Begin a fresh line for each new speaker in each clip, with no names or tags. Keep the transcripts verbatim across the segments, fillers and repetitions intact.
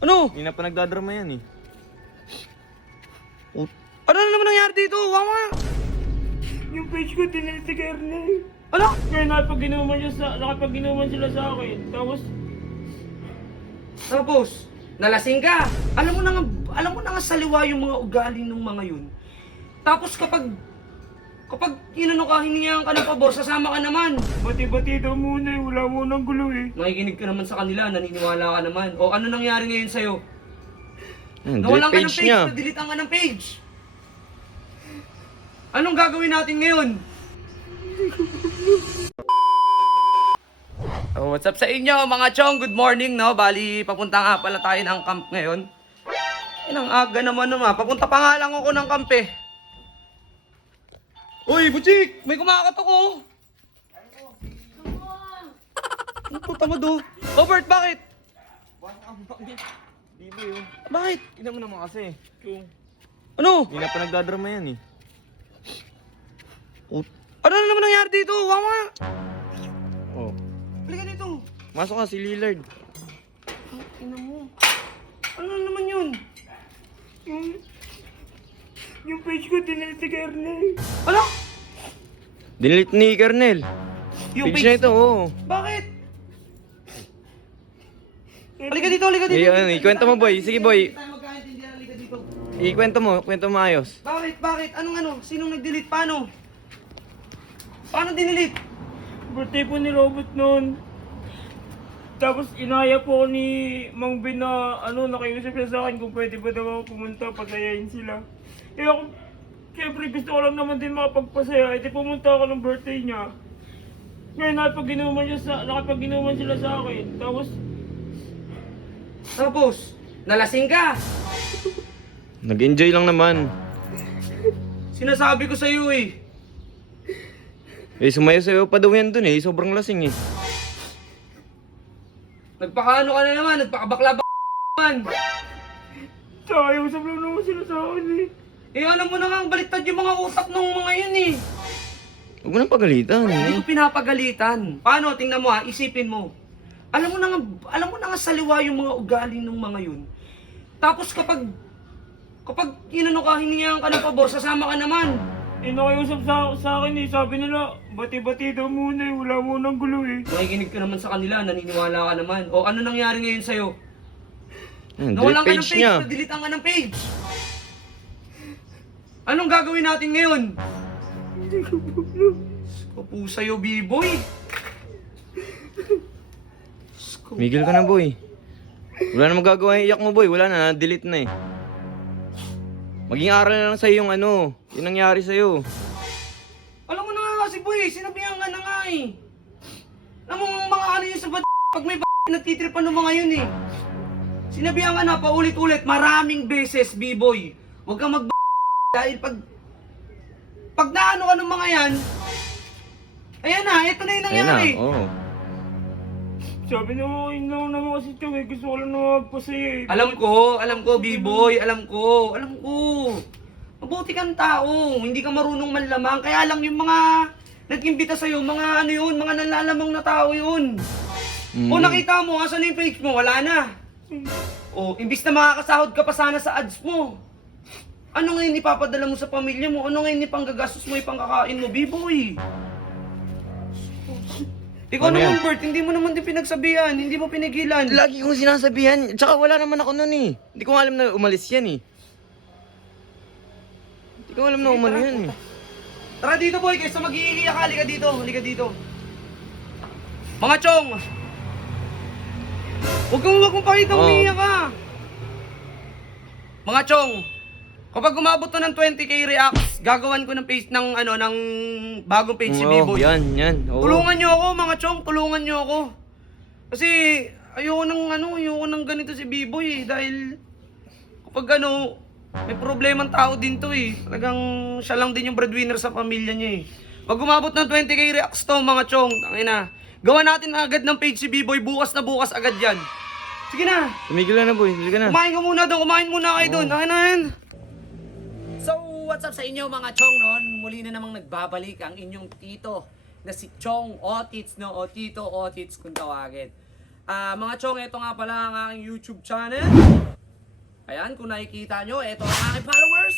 Ano?
Hindi na pa nagdadrama yan eh.
Oh, ano na naman nangyari dito? Wawa!
Yung page ko, dinilit si Kernel.
Ano?
Kaya nakipag-inuman siya sa, nakipag-inuman sila sa akin. Tapos,
Tapos, nalasing ka. Alam mo na nga, alam mo na nga saliwa yung mga ugali ng mga yun. Tapos kapag, kapag inano ka, hiningihan ka ng pabor, sasama ka naman.
bati-bati daw muna eh. Wala mo nang gulo eh.
Nakikinig ka naman sa kanila, naniniwala ka naman. O ano nangyari ngayon sa'yo?
Hmm,
Nawalan ka
delete
ng
page
page,
niya.
nadilitan ka ng page. Anong gagawin natin ngayon? Oh, what's up sa inyo mga chong? Good morning, no? Bali, papunta nga pala tayo ng camp ngayon. Inang aga naman naman. Papunta pa nga lang ako ng camp eh. Uy, Butchik! May kumakatok oh! Ano puta mo do? Oh, Bert, bakit?
Bibi oh.
Bakit?
Ina mo naman kasi.
Ano?
Hindi na pa nagdadrama yan eh.
Oh, ano na naman nangyari dito? Wawa!
Oh.
Halika dito.
Masok ka si Lillard.
Ang ina mo. Ano na naman yun?
Yung, yung page ko, dinilit si Kernel.
Ano?
Dinelete ni Kernel.
Yung
Page na ito, oo.
Bakit? Halika dito, halika dito.
Eh, ano, ikwento mo, boy. Sige, boy.
Hindi tayo magkaintindihan, halika dito.
Ikwento mo, kwento mo ayos.
Bakit? Bakit? Anong ano? Sinong nag-delete? Paano? Paano dinelete?
Birthday po ni Robot noon. Tapos inaya po ako ni Mang Ben na ano, nakiusap siya sa akin kung pwede ba daw ako pumunta, pasayahin sila. Eh ako, siyempre gusto ko lang naman din makapagpasaya, eh di pumunta ako ng birthday niya. Ngayon nakipag-inuman siya sa, nakipag-inuman sila sa akin. Tapos,
Tapos, nalasing ka.
Nag-enjoy lang naman.
Sinasabi ko sa iyo eh.
Eh, sumayo-sayo pa daw yan dun eh. Sobrang lasing eh.
Nagpakaano ka na naman, nagpakabakla naman.
sayang lang naman sila sa akin eh.
Eh alam mo na nga, baliktad yung mga utak ng mga yun eh.
Huwag mo nang pagalitan
Hindi
eh.
ko pinapagalitan. Paano? Tingnan mo ha, isipin mo. Alam mo na nga, alam mo na nga saliwa yung mga ugali ng mga yun. Tapos kapag, kapag inano ka, hiningihan ka ng pabor, sasama ka naman.
Eh nakiusap sa, sa akin eh, sabi nila, bati-bati daw muna eh, wala mo nang gulo eh.
Nakikinig ka naman sa kanila, naniniwala ka naman. O ano nangyari ngayon sa'yo?
Hmm,
Nawalan
delete
ka ng
page
page,
niya.
nadilitan ka ng page. Anong gagawin natin ngayon?
Hindi ko po alam.
Kapu sa'yo, B-boy.
Migil ka na, boy. Wala na magagawa yung iyak mo, boy. Wala na, delete na eh. Maging aral na lang sa'yo yung ano, yung nangyari sa'yo.
Alam mo na nga kasi, boy, sinabihan ka na nga eh. Alam mo mga ano yun sa bad pag may b****, nagtitripan ng mga yun eh. Sinabihan ka na paulit-ulit, maraming beses, B-boy. Huwag kang mag dahil pag pag naano ka ng mga yan, ayan na, ito na yung
Ayun na,
nangyari.
oo. Oh.
Sabi niya, yun lang naman kasi ito eh, gusto ko lang na magpasaya eh.
Alam ko, alam ko, B-boy, alam ko, alam ko. Mabuti kang tao, hindi ka marunong manlamang, kaya lang yung mga nag-imbita sa'yo, mga ano yun, mga nalalamang na tao yun.
Mm.
O nakita mo, asan na yung page mo, wala na. O, imbis na makakasahod ka pa sana sa ads mo. Ano ngayon ipapadala mo sa pamilya mo? Ano ngayon ipanggagastos mo, ipangkakain mo, B-boy? Ikaw
Ano
naman,
yan?
Bert, hindi mo naman din pinagsabihan, hindi mo pinigilan.
Lagi kong sinasabihan. Tsaka wala naman ako nun eh. Hindi ko nga alam na umalis yan eh. Hindi ko alam na umano yan eh.
Tara dito, boy, kaysa mag-iiyak ka, halika dito, halika dito. Mga chong! Huwag kang huwag mong pakita,
Oo.
umiiyak ka. Mga chong, kapag umabot to ng twenty K reacts, gagawan ko ng page ng ano, ng bagong page si
Oo,
B-boy.
yan, yan. Oo.
Tulungan nyo ako, mga chong, tulungan nyo ako. Kasi ayoko nang ano, ayoko nang ganito si B-boy eh, dahil kapag ano, may problemang tao din to eh. Talagang siya lang din yung breadwinner sa pamilya niya eh. Pag umabot ng twenty K reacts to, mga chong, tangina. Gawa natin agad ng page si B-boy, bukas na bukas agad yan. Sige na,
Tumigil ka na, boy. Sige na.
kumain ka muna doon, kumain muna kayo doon. Akin na yan.
So, what's up sa inyo mga chong noon? Muli na namang nagbabalik ang inyong tito na si Chong Otits, no? O Tito Otits kung tawagin.
Ah, mga chong, ito nga pala ang aking YouTube channel. Ayan, kung nakikita nyo, ito ang aking followers.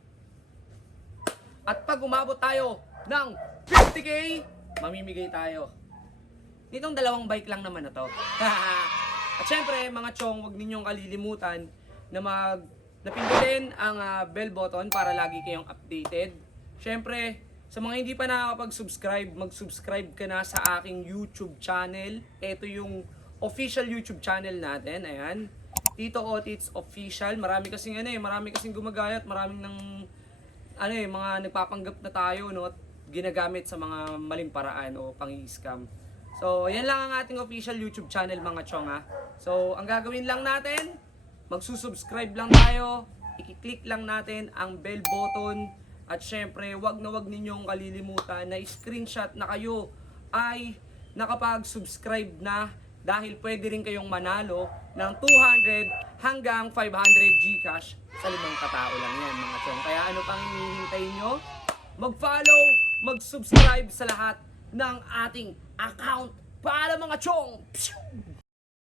At pag umabot tayo ng fifty K, mamimigay tayo. Nitong dalawang bike lang naman na to. At syempre, mga chong, huwag ninyong kalilimutan na mag napindutin ang ah, bell button para lagi kayong updated. Syempre, sa mga hindi pa nakakapag-subscribe, mag-subscribe ka na sa aking YouTube channel. Ito yung official YouTube channel natin. Ayan. Tito Otits Official. Marami kasing ano eh, marami kasing gumagayat, maraming ng ano eh, mga nagpapanggap na tayo, no, at ginagamit sa mga maling paraan o pang-scam. So, yan lang ang ating official YouTube channel, mga chong, ha. So, ang gagawin lang natin, magsusubscribe lang tayo, i-click lang natin ang bell button, at syempre, wag na wag ninyong kalilimutan na screenshot na kayo ay nakapag-subscribe na, dahil pwede rin kayong manalo ng two hundred hanggang five hundred Gcash sa limang katao lang yan, mga chong. Kaya ano pang hinihintay nyo? Mag-follow, mag-subscribe sa lahat ng ating account para, mga chong! Pshoo!